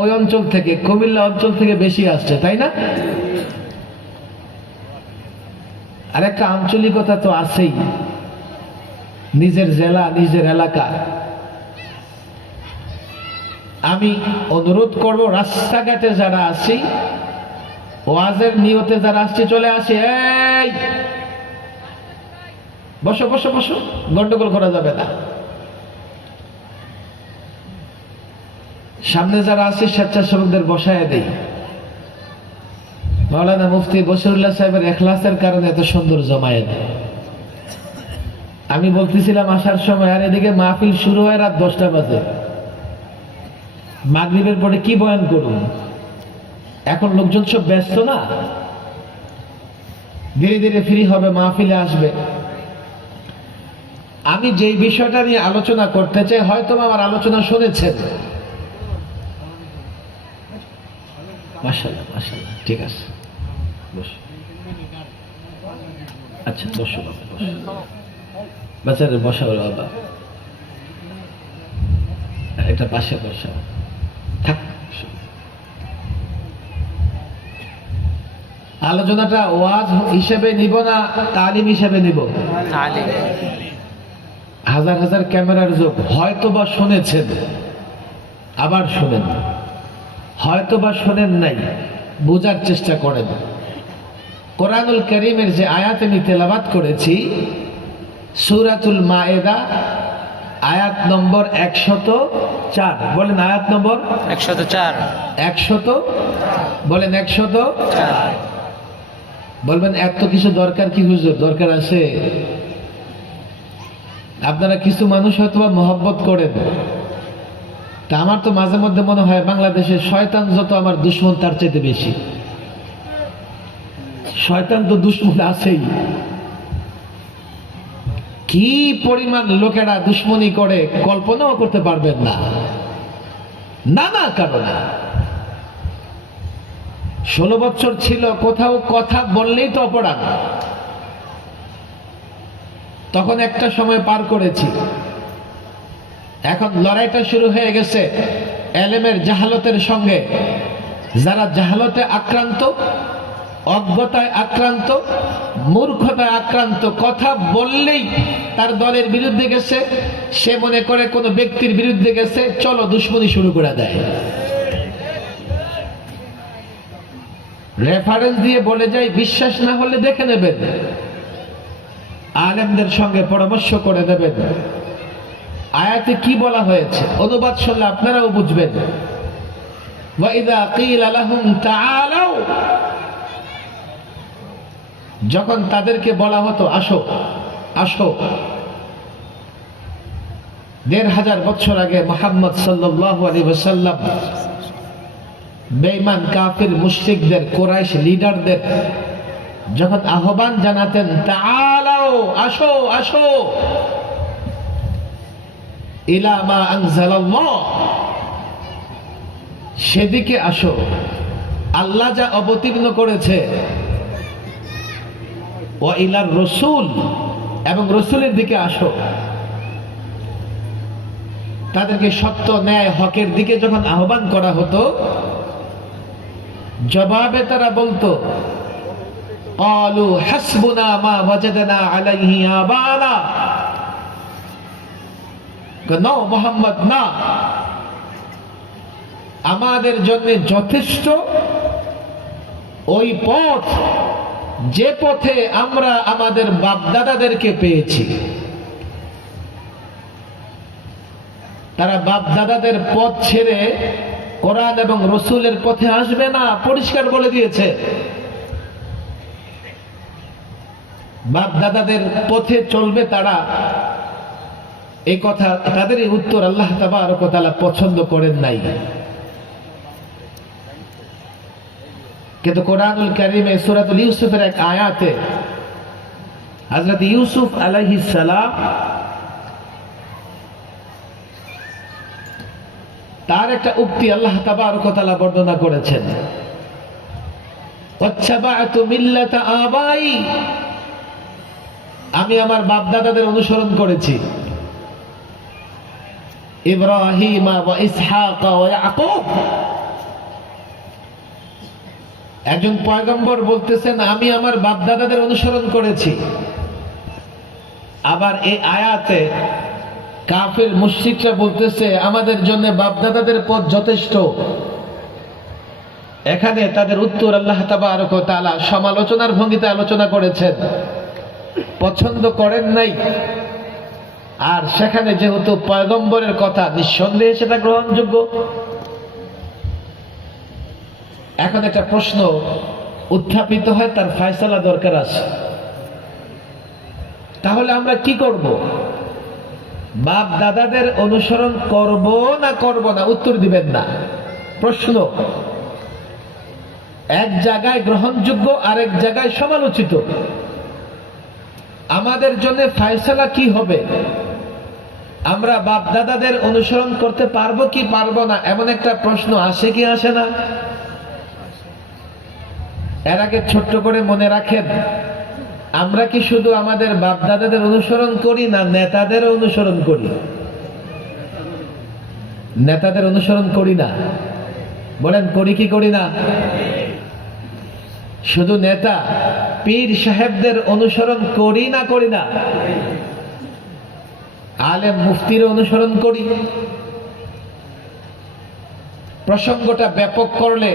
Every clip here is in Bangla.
ওই অঞ্চল থেকে, কুমিল্লা অঞ্চল থেকে বেশি আসছে, তাই না? আর একটা আঞ্চলিকতা তো আছেই, নিজের জেলা নিজের এলাকা। আমি অনুরোধ করব, রাস্তাঘাটে যারা আছি, ওয়াজের নিয়তে যারা আসছে, চলে আসে, এই বসো বসো বসো, গন্ডগোল করা যাবে না। সামনে যারা আছে স্বেচ্ছাসেবকদের বসায় দেই। মাওলানা মুফতি বশিরুল্লাহ সাহেবের ইখলাসের কারণে এত সুন্দর জমায়েত। আমি বলতেছিলাম আসার সময়, আর এদিকে মাহফিল শুরু হয় রাত 10টা বাজে, মাগরিবের পরে কি বয়ান করুন? এখন লোকজন সব ব্যস্ত না, ধীরে ধীরে ফ্রি হবে, মাহফিলে আসবে। আমি যেই বিষয়টা নিয়ে আলোচনা করতে চাই, হয়তো আমার আলোচনা শুনেছেন। মাশাআল্লাহ মাশাআল্লাহ, ঠিক আছে, বসো। আচ্ছা বসো বাবা, বসো বাচ্চাদের বসা হলো বাবা, একটা পাশে বসা থাক। আলোচনাটা ওয়াজ হিসেবে নিব না তালিম হিসেবে নিব? হাজার হাজার ক্যামেরার যুগ, হয়তো বা শুনেছেন, আবার শোনেন, হয়তো বা শোনেন নাই, বোঝার চেষ্টা করেন। কোরআনুল কারীমের যে আয়াত আমি তেলাওয়াত করেছি, সূরাতুল মায়েদা আয়াত নম্বর 104। বলেন আয়াত নম্বর 104। 100 বলেন 104। বলবেন এত কিছু দরকার কি হুজুর? দরকার আছে। আপনারা কিছু মানুষ হয়তো বা মহব্বত করেন, তা আমার তো মাঝে মধ্যে মনে হয় বাংলাদেশের শয়তান যত আমার দুশ্মন তার চাইতে বেশি। শয়তান তো দুশ্মন আছেই, কি পরিমাণ লোকেরা দুশ্মনী করে কল্পনাও করতে পারবেন না, নানা কারণে। 16 বছর ছিল, কোথাও কথা বললেই তো অপরাধ। তখন একটা সময় পার করেছি, এখন লড়াইটা শুরু হয়ে গেছে এলেমের জাহালতের সঙ্গে। যারা জাহালতে আক্রান্ত, অজ্ঞতায় আক্রান্ত, মূর্খতায় আক্রান্ত, কথা বললেই তার দলের বিরুদ্ধে গেছে, সে মনে করে কোনো ব্যক্তির বিরুদ্ধে গেছে, চলো দুশ্মনী শুরু করে দেয়। রেফারেন্স দিয়ে বলে যায়, বিশ্বাস না হলে দেখে নেবেন, আলেমদের সঙ্গে পরামর্শ করে দেবেন। আয়াতে কি বলা হয়েছে অনুবাদ শুনলে আপনারাও বুঝবেন। ওয়াইদা কিলা লাহুম তাআলাউ, যখন তাদেরকে বলা হতো আসো আসো। 1500 বছর আগে মুহাম্মদ সাল্লাল্লাহু আলাইহি ওয়াসাল্লাম বেঈমান কাফির মুশরিকদের, কুরাইশ লিডারদের যখন আহ্বান জানাতেন, তাআলাউ আসো আসো, ইলা মা আনজালাল্লাহ, সেদিকে আসো, আল্লাহ যা অবতীর্ণ করেছে, ওয়া ইলার রাসূল, এবং রাসূলের দিকে আসো। তাদেরকে সত্য ন্যায় হকের দিকে যখন আহ্বান করা হতো, জবাবে তারা বলতো, ক্বালু হাসবুনা মা ওয়াজাদনা আলাইহি আবানা, না মুহাম্মদ না, আমাদের জন্য যথেষ্ট ওই পথ, যে পথে আমরা আমাদের বাপদাদাদেরকে পেয়েছি। তারা বাপদাদাদের পথ ছেড়ে কোরআন এবং রাসূলের পথে আসবে না, পরিষ্কার বলে দিয়েছে। বাপদাদাদের পথে চলবে তারা, এই কথা, তাদের এই উত্তর আল্লাহ তাবারক ওয়া তাআলা পছন্দ করেন নাই। কিন্তু কোরআনুল কারীমে সূরাতুল ইউসুফের এক আয়াতে হযরত ইউসুফ আলাইহিস সালাম তার একটা উক্তি আল্লাহ তাবারক ওয়া তাআলা বর্ণনা করেছেন, ওয়াত্তাবা'তু মিল্লাতা আবাই, আমি আমার বাপদাদাদের অনুসরণ করেছি, ইব্রাহিম ওয়া ইসহাক ওয়া ইয়াকুব, একজন পয়গম্বর বলতেছেন আমি আমার বাপ দাদাদের অনুসরণ করেছি। আবার এই আয়াতে কাফের মুশরিকরা বলতেছে আমাদের জন্য বাপ দাদাদের পথ যথেষ্ট। এখানে তাদের উত্তর আল্লাহ তাবারক ওয়া তাআলা সমালোচনার ভঙ্গিতে আলোচনা করেছেন, পছন্দ করেন নাই। আর সেখানে যেহেতু পয়গম্বরের কথা, নিঃসন্দেহে সেটা গ্রহণযোগ্য। এখন একটা প্রশ্ন উত্থাপিত হয়, তার ফয়সালা দরকার আছে। তাহলে আমরা কি করব? বাপ দাদাদের অনুসরণ করব না করব না? উত্তর দিবেন না। প্রশ্ন এক জায়গায় গ্রহণযোগ্য, আরেক জায়গায় সমালোচিত। আমাদের জন্য ফয়সালা কি হবে? আমরা বাপ দাদাদের অনুসরণ করতে পারবো কি পারবো না, এমন একটা প্রশ্ন আসে কি আসে না? এর আগে ছোট্ট করে মনে রাখেন, আমরা কি শুধু আমাদের বাপ দাদাদের অনুসরণ করি না নেতাদের অনুসরণ করি? নেতাদের অনুসরণ করি না? বলেন করি কি করি না? শুধু নেতা পীর সাহেবদের অনুসরণ করি না করি না? আলেম মুফতির অনুসরণ করি। প্রসঙ্গটা ব্যাপক করলে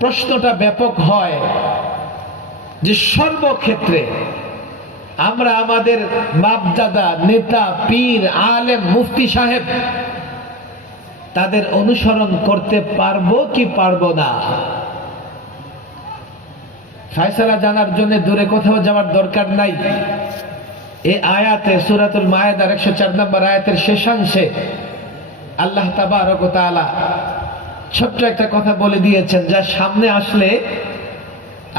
প্রশ্নটা ব্যাপক হয় যে সর্বক্ষেত্রে আমরা আমাদের বাপদাদা, নেতা, পীর, আলেম, মুফতি সাহেব তাদের অনুসরণ করতে পারবো কি পারবো না? ফয়সালা জানার জন্য দূরে কোথাও যাওয়ার দরকার নাই। এই আয়াতে সূরাতুল মায়েদার 104 নম্বর আয়াতের শেষাংশে আল্লাহ তাবারক ওয়া তাআলা ছোট্ট একটা কথা বলে দিয়েছেন, যা সামনে আসলে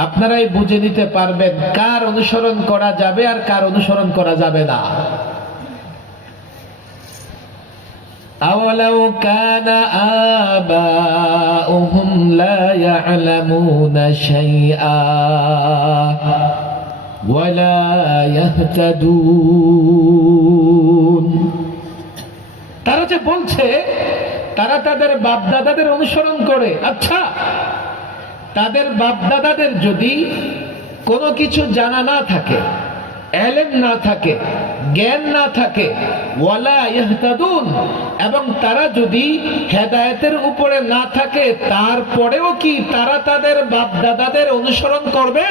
আপনারাই বুঝে নিতে পারবেন কার অনুসরণ করা যাবে আর কার অনুসরণ করা যাবে না। আওয়ালাউ কানা আবাউহুম লা ইয়ালামুনা শাইআ ওয়া লা ইয়াহতাদুন। তারা যে বলছে তারা তাদের বাপ দাদাদের অনুসরণ করে। আচ্ছা, তাদের বাপ দাদাদের যদি কোনো কিছু জানা না থাকে, এলেম না থাকে, জ্ঞান না থাকে, ওয়ালা ইহতাদুন, এবং তারা যদি হেদায়েতের উপরে না থাকে, তারপরেও কি তারা তাদের বাপ দাদাদের অনুসরণ করবে?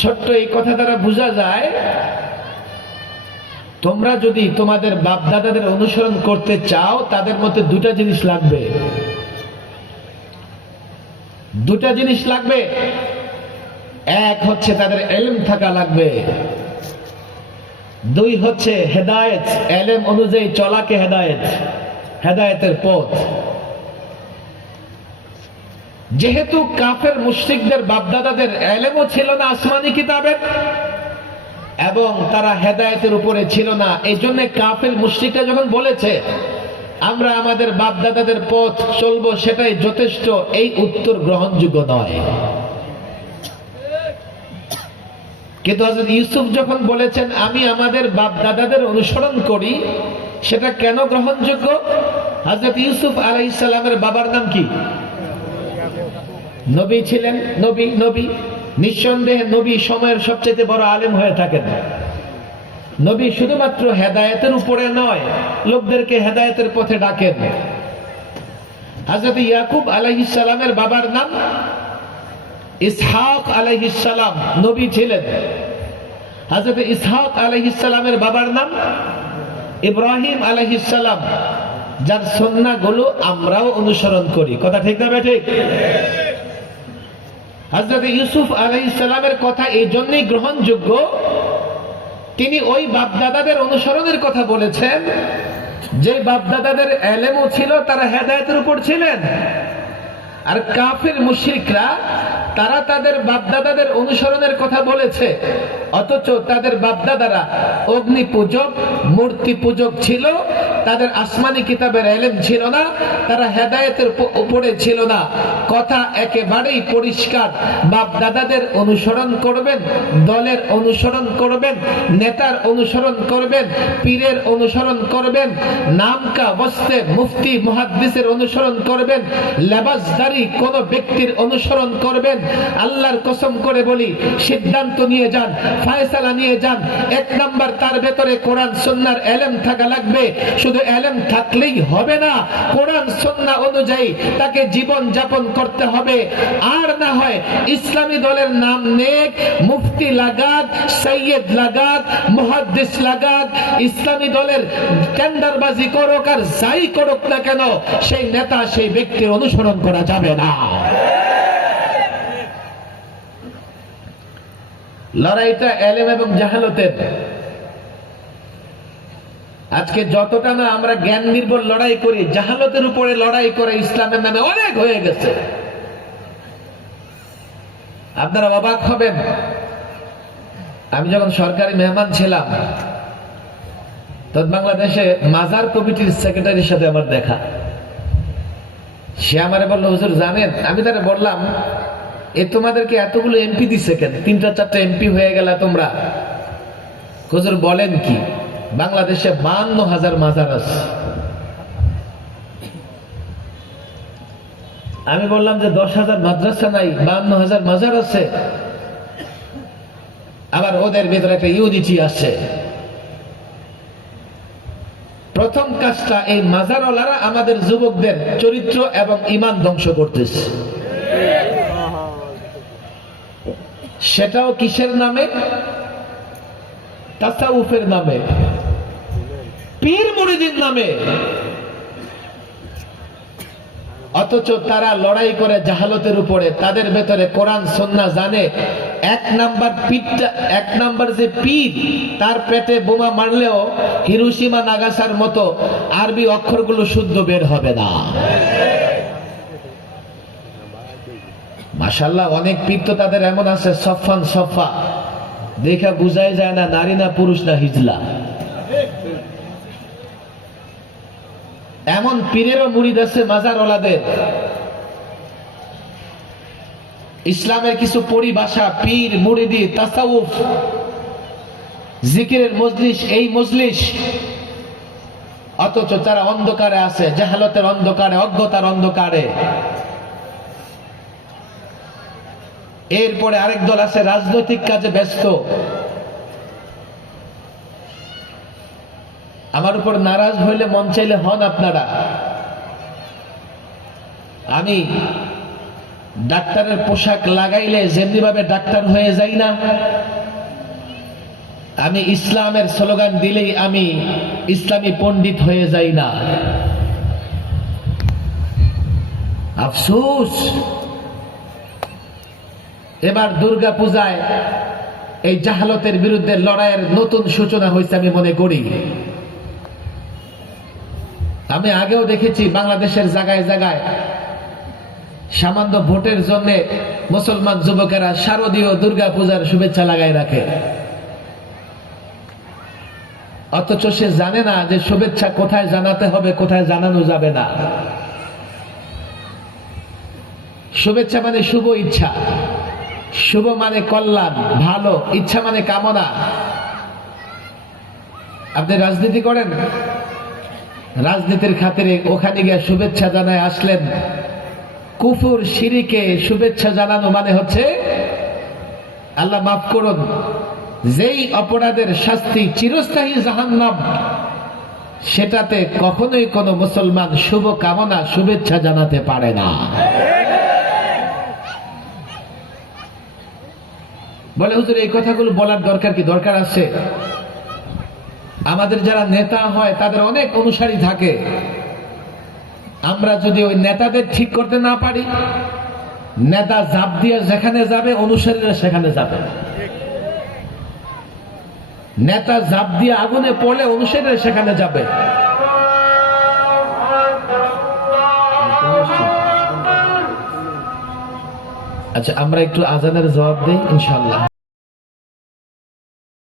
ছোট্ট এই কথা দ্বারা বোঝা যায়, তোমরা যদি তোমাদের বাপ দাদাদের অনুসরণ করতে চাও, তাদের মধ্যে দুটা জিনিস লাগবে। দুটা জিনিস লাগবে। এক হচ্ছে তাদের ইলম থাকা লাগবে, দুই হচ্ছে হেদায়েত, ইলম অনুযায়ী চলাকে হেদায়েত, হেদায়েতের পথ। যেহেতু কাফের মুশরিকদের বাপ দাদাদের ইলমও ছিল না আসমানি কিতাবের, এবং তারা হেদায়েতের উপরে ছিল না, এই জন্য কাফের মুশরিকরা যখন বলেছে আমরা আমাদের বাপ দাদাদের পথ চলবো, সেটাই যথেষ্ট, এই উত্তর গ্রহণযোগ্য নয়। কিন্তু হযরত ইউসুফ যখন বলেছেন আমি আমাদের বাপ দাদাদের অনুসরণ করি, সেটা কেন গ্রহণযোগ্য? হযরত ইউসুফ আলাইহিস সালামের বাবার নাম কি? নবী ছিলেন। নবী নিঃসন্দেহে নবী সময়ের সবচেয়ে বড় আলেম হয়ে থাকেন। নবী শুধুমাত্র হেদায়েতের উপরে নয়, লোকদেরকে হেদায়েতের পথে ডাকেন। হযরত ইয়াকুব আলাইহিস সালামের বাবার নাম ইসহাক আলাইহিস সালাম, নবী ছিলেন। হযরত ইসহাক আলাইহিস সালামের বাবার নাম ইব্রাহিম আলাইহিস সালাম, যার সুন্নাহগুলো আমরাও অনুসরণ করি। কথা ঠিক না ঠিক? হযরত ইউসুফ আলাইহিস সালামের কথা এই জন্যই গ্রহণযোগ্য, তিনি ওই বাপদাদাদের অনুসরণের কথা বলেছেন যে বাপদাদাদের ইলমও ছিল, তারা হেদায়েতের উপর ছিলেন। আর কাফির মুশরিকরা তারা তাদের বাপদাদাদের অনুসরণের কথা বলেছে অথচ তাদের বাপদাদারা অগ্নি পূজক, মূর্তি পূজক ছিল, তাদের আসমানি কিতাবের ইলম ছিল না, তারা হেদায়েতের উপরে ছিল না। কথা একেবারেই পরিষ্কার, বাপদাদাদের অনুসরণ করবেন, দলের অনুসরণ করবেন, নেতার অনুসরণ করবেন, পীরের অনুসরণ করবেন, নামকা বস্তে মুফতি মুহাদ্দিসের অনুসরণ করবেন, লেবাসদারি কোন ব্যক্তির অনুসরণ করবেন। আল্লাহর কসম করে বলি, সিদ্ধান্ত নিয়ে যান, ফয়সালা নিয়ে যান। এক নাম্বার, তার ভেতরে কোরআন সুন্নাহর ইলম থাকা লাগবে। শুধু ইলম থাকলেই হবে না, কোরআন সুন্নাহ অনুযায়ী তাকে জীবন যাপন করতে হবে। আর না হয় ইসলামী দলের নাম নেক, মুফতি লাগাক, সৈয়দ লাগাক, মুহাদ্দিস লাগাক, ইসলামী দলের টেন্ডারবাজি করুক আর যাই করুক না কেন, সেই নেতা সেই ব্যক্তির অনুসরণ করা যাবে না। লড়াইটা ইলম এবং জাহালতের। আজকে যতটা না আমরা জ্ঞান নির্ভর লড়াই করি, জাহালতের উপরে লড়াই করে ইসলামের নামে অনেক হয়ে গেছে। আপনারা অবাক হবেন, আমি যখন সরকারি মেহমান ছিলাম, তখন বাংলাদেশে মাজার কমিটির সেক্রেটারির সাথে আমার দেখা। সে আমারে বললো, হুজুর জানেন, আমি তারে বললাম, এ তোমাদেরকে এতগুলো এমপি দিছে কেন? 3-4টা এমপি হয়ে গেল তোমরা। হুজুর বলেন কি, বাংলাদেশে 52,000 মাজার আছে। আমি বললাম যে 10,000 মাদ্রাসা নাই, 52,000 মাজার আছে। আবার ওদের ভিতরে একটা ইউনিটি আছে। প্রথম কাজটা, এই মাজারওয়ালারা আমাদের যুবকদের চরিত্র এবং ঈমান ধ্বংস করতেছে। সেটাও কিসের নামে? তাসাউফের নামে, পীর মুরিদের নামে। অথচ তারা লড়াই করে জাহালতের উপরে। তাদের ভেতরে কোরআন সুন্নাহ জানে। এক নাম্বার যে পীর, তার পেটে বোমা মারলেও হিরোশিমা নাগাসার মতো আরবি অক্ষরগুলো শুদ্ধ বের হবে না। মাশাআল্লাহ, অনেক পীর তো তাদের এমন আছে, সফান সফা, দেখা বুঝাই যায় না নারী না পুরুষ না হিজলা। এমন পীরেরও মুরিদ আছে মাজারওয়ালাদের। ইসলামের কিছু পরিভাষা, পীর, মুরিদি, তাসাউফ, জিকিরের মজলিস, এই মজলিস, অথচ তারা অন্ধকারে আছে, জাহালতের অন্ধকারে, অজ্ঞতার অন্ধকারে। এরপরে আরেক দল আছে রাজনৈতিক কাজে ব্যস্ত। আমার উপর নারাজ হইলে মন চাইলে হন আপনারা। আমি ডাক্তারের পোশাক লাগাইলে যেমনি ভাবে ডাক্তার হয়ে যাই না, আমি ইসলামের স্লোগান দিলেই আমি ইসলামী পণ্ডিত হয়ে যাই না। আফসোস, এবার দুর্গা পূজায় এই জাহালতের বিরুদ্ধে লড়াইয়ের নতুন সূচনা হয়েছে আমি মনে করি। আমি আগেও দেখেছি বাংলাদেশের জায়গায় জায়গায় সামান্য ভোটের জন্য মুসলমান যুবকেরা শারদীয় দুর্গা পূজার শুভেচ্ছা লাগাই রাখে। অথচ সে জানে না যে শুভেচ্ছা কোথায় জানাতে হবে, কোথায় জানানো যাবে না। শুভেচ্ছা মানে শুভ ইচ্ছা, শুভ মানে কল্যাণ, ভালো, ইচ্ছা মানে কামনা। আপনি রাজনীতি করেন, রাজনীতির খাতিরে ওখানে গিয়ে শুভেচ্ছা জানায় আসলেন, কুফুর শিরিকে শুভেচ্ছা জানানো মানে হচ্ছে, আল্লাহ মাফ করুন, যেই অপরাধের শাস্তি চিরস্থায়ী জাহান্নাম, সেটাতে কখনোই কোনো মুসলমান শুভ কামনা শুভেচ্ছা জানাতে পারে না। বলে হুজুর এই কথাগুলো বলার দরকার কি? দরকার আছে। আমাদের যারা নেতা হয় তাদের অনেক অনুসারী থাকে। আমরা যদি ওই নেতাদের ঠিক করতে না পারি, নেতা জাপ দিয়ে যেখানে যাবে অনুসারীরা সেখানে যাবে। নেতা জাপ দিয়ে আগুনে পড়লে অনুসারীরা সেখানে যাবে। আচ্ছা, আমরা একটু আজানের জবাব দেই ইনশাআল্লাহ।